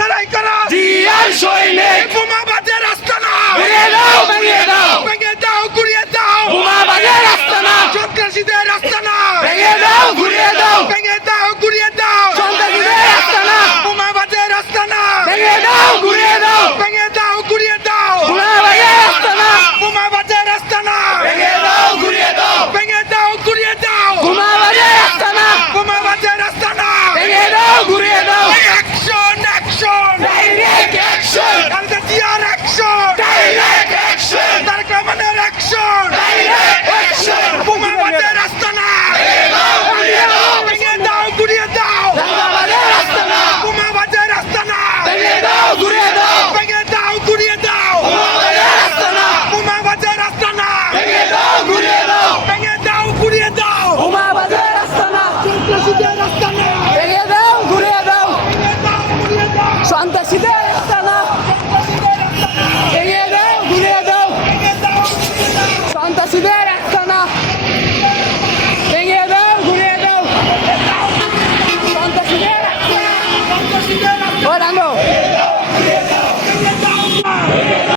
লড়াই করা। জিয়ার সৈনিক। এড়িয়ে দাও ঘুরিয়ে দাও। সন্ত্রাসীদের রাস্তা না। এড়িয়ে দাও ঘুরিয়ে দাও। সন্ত্রাসীদের